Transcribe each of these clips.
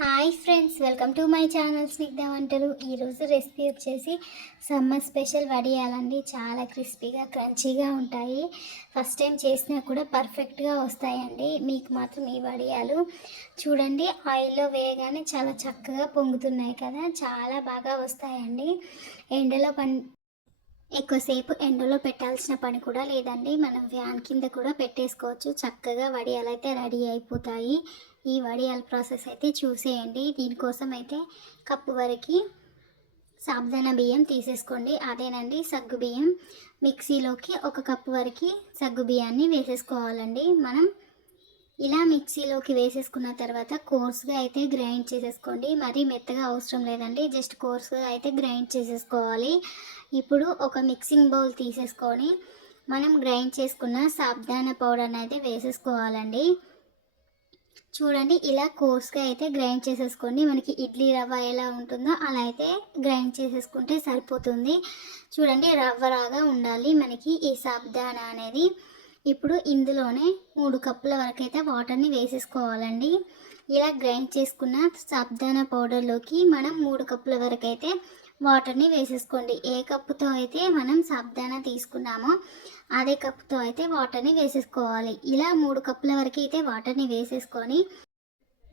Hi friends, welcome to my channel Snigdha వంటలు. ఈరోజు recipe వచ్చేసి సమ్మర్ స్పెషల్ వడియాలండి. చాలా క్రిస్పీగా క్రంచీగా ఉంటాయి. ఫస్ట్ టైం చేసినా కూడా పర్ఫెక్ట్గా వస్తాయండి. మీకు మాత్రం ఈ వడియాలు చూడండి, ఆయిల్లో వేయగానే చాలా చక్కగా పొంగుతున్నాయి కదా, చాలా బాగా వస్తాయండి. ఎండలో ఎక్కువసేపు ఎండలో పెట్టాల్సిన పని కూడా లేదండి. మనం ఫ్యాన్ కింద కూడా పెట్టేసుకోవచ్చు. చక్కగా వడియాలు అయితే రెడీ అయిపోతాయి. ఈ వడియాల ప్రాసెస్ అయితే చూసేయండి. దీనికోసం అయితే కప్పు వరకు సాబుదానా బియ్యం తీసేసుకోండి. అదేనండి సగ్గు బియ్యం. మిక్సీలోకి ఒక కప్పు వరకు సగ్గు బియ్యాన్ని వేసేసుకోవాలండి. మనం ఇలా మిక్సీలోకి వేసేసుకున్న తర్వాత కోర్స్గా అయితే గ్రైండ్ చేసేసుకోండి. మరీ మెత్తగా అవసరం లేదండి, జస్ట్ కోర్స్గా అయితే గ్రైండ్ చేసేసుకోవాలి. ఇప్పుడు ఒక మిక్సింగ్ బౌల్ తీసేసుకొని మనం గ్రైండ్ చేసుకున్న సాబుదానా పౌడర్ని అయితే వేసేసుకోవాలండి. చూడండి, ఇలా కోర్స్గా అయితే గ్రైండ్ చేసేసుకోండి. మనకి ఇడ్లీ రవ్వ ఎలా ఉంటుందో అలా అయితే గ్రైండ్ చేసేసుకుంటే సరిపోతుంది. చూడండి, రవ్వలాగా ఉండాలి మనకి ఈ సాబుదానా అనేది. ఇప్పుడు ఇందులోనే 3 కప్పుల వరకు అయితే వాటర్ని వేసేసుకోవాలండి. ఇలా గ్రైండ్ చేసుకున్న సాబుదానా పౌడర్లోకి మనం 3 కప్పుల వరకు అయితే వాటర్ని వేసేసుకోండి. ఏ కప్పుతో అయితే మనం సాబుదానా తీసుకున్నామో అదే కప్పుతో అయితే వాటర్ని వేసేసుకోవాలి. ఇలా 3 కప్పుల వరకు అయితే వాటర్ని వేసేసుకొని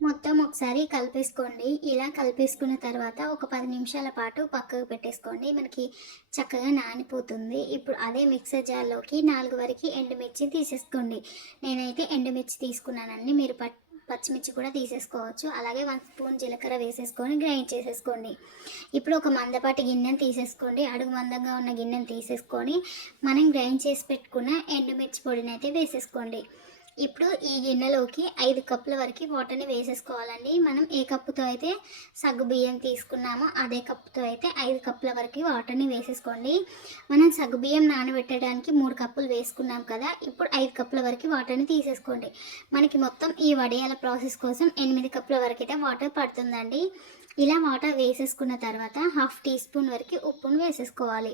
మొత్తం ఒకసారి కలిపేసుకోండి. ఇలా కలిపేసుకున్న తర్వాత ఒక 10 నిమిషాల పాటు పక్కకు పెట్టేసుకోండి. మనకి చక్కగా నానిపోతుంది. ఇప్పుడు అదే మిక్సర్ జార్లోకి 4 వరకు ఎండుమిర్చి తీసేసుకోండి. నేనైతే ఎండుమిర్చి తీసుకున్నానండి. మీరు పచ్చిమిర్చి కూడా తీసేసుకోవచ్చు. అలాగే 1 స్పూన్ జీలకర్ర వేసేసుకొని గ్రైండ్ చేసేసుకోండి. ఇప్పుడు ఒక మందపాటి గిన్నెను తీసేసుకోండి. అడుగు మందంగా ఉన్న గిన్నెను తీసేసుకొని మనం గ్రైండ్ చేసి పెట్టుకున్న ఎండుమిర్చి పొడిని అయితే వేసేసుకోండి. ఇప్పుడు ఈ గిన్నెలోకి 5 కప్పుల వరకు వాటర్ని వేసేసుకోవాలండి. మనం ఏ కప్పుతో అయితే సగ్గు బియ్యం తీసుకున్నామో అదే కప్పుతో అయితే 5 కప్పుల వరకు వాటర్ని వేసేసుకోండి. మనం సగ్గు బియ్యం నానబెట్టడానికి 3 కప్పులు వేసుకున్నాం కదా, ఇప్పుడు 5 కప్పుల వరకు వాటర్ని తీసేసుకోండి. మనకి మొత్తం ఈ వడియాల ప్రాసెస్ కోసం 8 కప్పుల వరకు అయితే వాటర్ పడుతుందండి. ఇలా వాటర్ వేసేసుకున్న తర్వాత 1/2 టీ స్పూన్ వరకు ఉప్పును వేసేసుకోవాలి.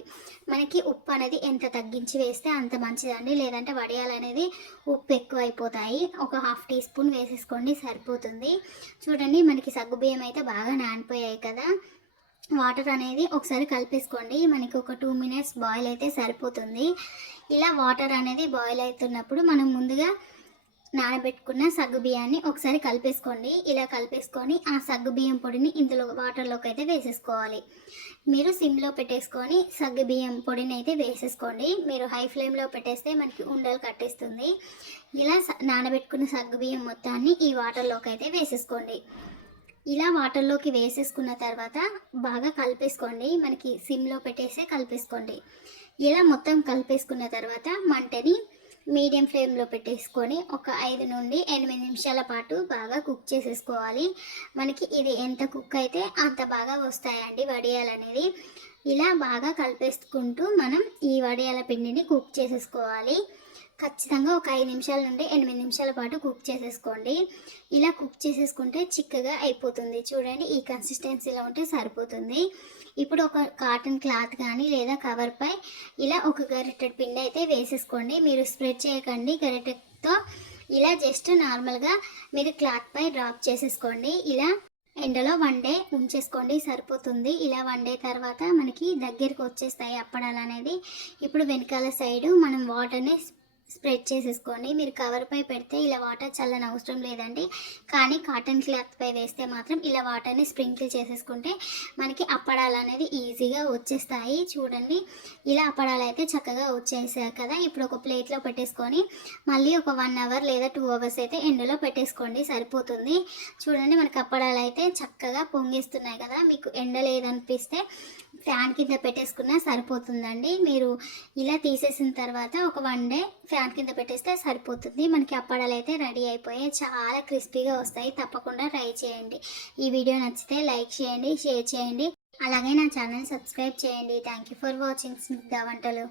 మనకి ఉప్పు అనేది ఎంత తగ్గించి వేస్తే అంత మంచిదండి, లేదంటే వడియాలు అనేది ఉప్పు ఎక్కువ అయిపోతాయి. ఒక 1/2 టీ స్పూన్ వేసేసుకోండి, సరిపోతుంది. చూడండి, మనకి సగ్గుబియ్యం అయితే బాగా నానిపోయాయి కదా. వాటర్ అనేది ఒకసారి కలిపేసుకోండి. మనకి ఒక 2 మినిట్స్ బాయిల్ అయితే సరిపోతుంది. ఇలా వాటర్ అనేది బాయిల్ అవుతున్నప్పుడు మనం ముందుగా నానబెట్టుకున్న సగ్గు బియ్యాన్ని ఒకసారి కలిపేసుకోండి. ఇలా కలిపేసుకొని ఆ సగ్గు బియ్యం పొడిని ఇందులో వాటర్లోకి అయితే వేసేసుకోవాలి. మీరు సిమ్లో పెట్టేసుకొని సగ్గు బియ్యం పొడిని అయితే వేసేసుకోండి. మీరు హై ఫ్లేమ్లో పెట్టేస్తే మనకి ఉండలు కట్టేస్తుంది. ఇలా నానబెట్టుకున్న సగ్గు బియ్యం మొత్తాన్ని ఈ వాటర్లోకి అయితే వేసేసుకోండి. ఇలా వాటర్లోకి వేసేసుకున్న తర్వాత బాగా కలిపేసుకోండి. మనకి సిమ్లో పెట్టేస్తే కలిపేసుకోండి. ఇలా మొత్తం కలిపేసుకున్న తర్వాత మంటని మీడియం ఫ్లేమ్లో పెట్టేసుకొని ఒక 5 నుండి 8 నిమిషాల పాటు బాగా కుక్ చేసేసుకోవాలి. మనకి ఇది ఎంత కుక్ అయితే అంత బాగా వస్తాయండి వడియాలు అనేది. ఇలా బాగా కలిపేసుకుంటూ మనం ఈ వడియాల పిండిని కుక్ చేసేసుకోవాలి. ఖచ్చితంగా ఒక 5 నిమిషాల నుండి 8 నిమిషాల పాటు కుక్ చేసేసుకోండి. ఇలా కుక్ చేసేసుకుంటే చిక్కగా అయిపోతుంది. చూడండి, ఈ కన్సిస్టెన్సీలో ఉంటే సరిపోతుంది. ఇప్పుడు ఒక కాటన్ క్లాత్ కానీ లేదా కవర్పై ఇలా ఒక గరిటెడ్ పిండి అయితే వేసేసుకోండి. మీరు స్ప్రెడ్ చేయకండి గరిటెతో, ఇలా జస్ట్ నార్మల్గా మీరు క్లాత్పై డ్రాప్ చేసేసుకోండి. ఇలా ఎండలో 1 డే ఉంచేసుకోండి, సరిపోతుంది. ఇలా 1 డే తర్వాత మనకి దగ్గరికి వచ్చేస్తాయి అప్పడాలు అనేది. ఇప్పుడు వెనకాల సైడు మనం వాటర్ని స్ప్రెడ్ చేసేసుకోండి. మీరు కవర్పై పెడితే ఇలా వాటర్ చల్లని అవసరం లేదండి, కానీ కాటన్ క్లాత్పై వేస్తే మాత్రం ఇలా వాటర్ని స్ప్రింకిల్ చేసేసుకుంటే మనకి అప్పడాలు అనేది ఈజీగా వచ్చేస్తాయి. చూడండి, ఇలా అప్పడాలు అయితే చక్కగా వచ్చేసాయి కదా. ఇప్పుడు ఒక ప్లేట్లో పెట్టేసుకొని మళ్ళీ ఒక 1 అవర్ లేదా 2 అవర్స్ అయితే ఎండలో పెట్టేసుకోండి, సరిపోతుంది. చూడండి, మనకి అప్పడాలు అయితే చక్కగా పొంగిస్తున్నాయి కదా. మీకు ఎండ లేదనిపిస్తే ఫ్యాన్ కింద పెట్టేసుకున్నా సరిపోతుందండి. మీరు ఇలా తీసేసిన తర్వాత ఒక 1 డే ఫ్యాన్ కింద పెట్టేస్తే సరిపోతుంది. మనకి అప్పడాలు అయితే రెడీ అయిపోయాయి. చాలా క్రిస్పీగా వస్తాయి. తప్పకుండా ట్రై చేయండి. ఈ వీడియో నచ్చితే లైక్ చేయండి, షేర్ చేయండి, అలాగే నా ఛానల్ సబ్స్క్రైబ్ చేయండి. Thank you for watching Snigdha వంటలు.